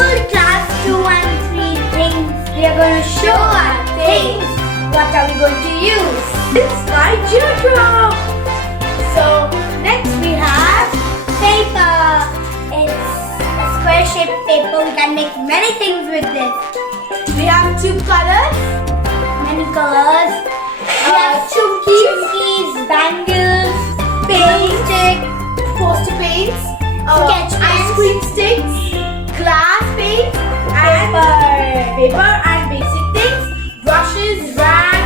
whole class 2 and 3 things. We are going to show our things. What are we going to use? It's my dewdrop. So next we have paper. It's a square shaped paper. We can make many things with this. We have 2 colors. Many colors. We have chunkies, bangles, paint stick, Poster paints, sketch ice pens, cream sticks, glass paints, and paper and basic things, brushes, rag,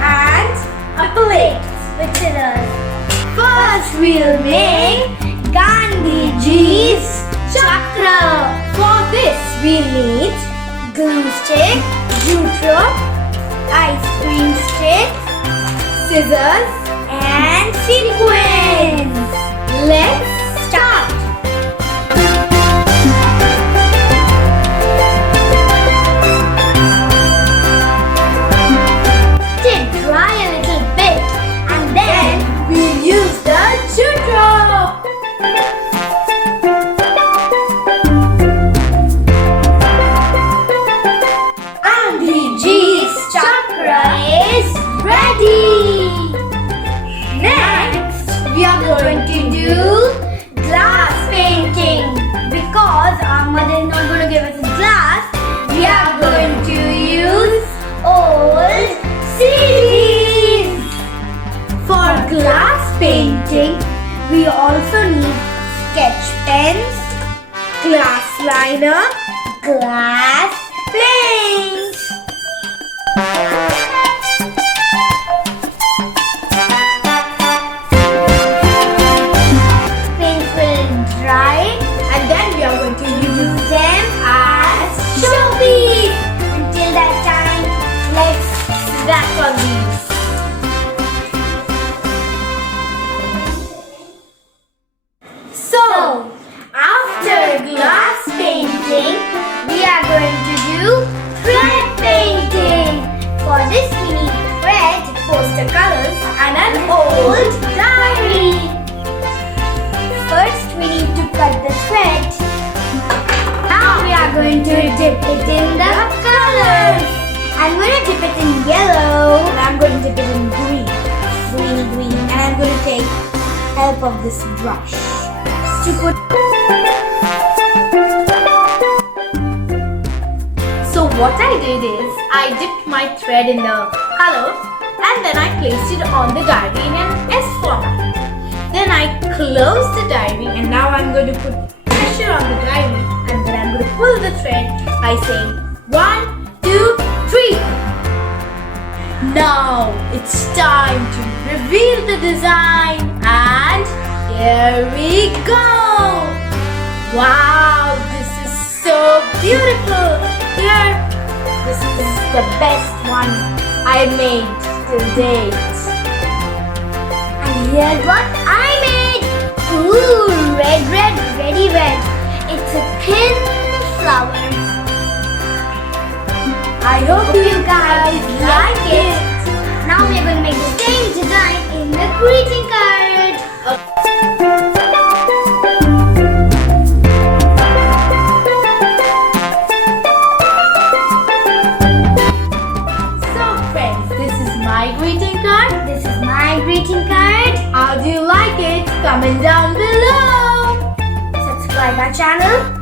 and a plate. with scissors. First we'll make Gandhiji's chakra. For this, we need Glue stick, dewdrop, ice cream stick, scissors. and sequins. Let's start. Let it dry a little bit and then We'll use the dewdrop. Gandhiji's chakra is ready. Next, we are going to do glass painting. Because our mother is not going to give us glass, we are going to use old CDs. For glass painting, we also need sketch pens, Glass liner, glass paint. Paints will dry and then we are going to use them as showpiece. Until that time, let's that on these. So, after glass painting, we are going to do thread painting. For this, we need thread, Poster colors and an old diary. First, we need to cut the thread. Now we are going to dip it in the colors. I'm going to dip it in yellow. and I'm going to dip it in green. Green. And I'm going to take help of this brush to put. So what I did is I dipped my thread in the color and then I placed it on the diary in an S format. Then I closed the diary and now I'm going to put pressure on the diary and then I'm going to pull the thread by saying 1, 2, 3. Now it's time to reveal the design and here we go. Wow, this is so beautiful. Here, this is the best one I made till date. And here's what I made. Ooh, red, very red. It's a thin flower. I hope You guys like it. Now we're going to make the same design in the greeting card. So friends, this is my greeting card. This is my greeting card. How do you like it? Comment down below. Subscribe our channel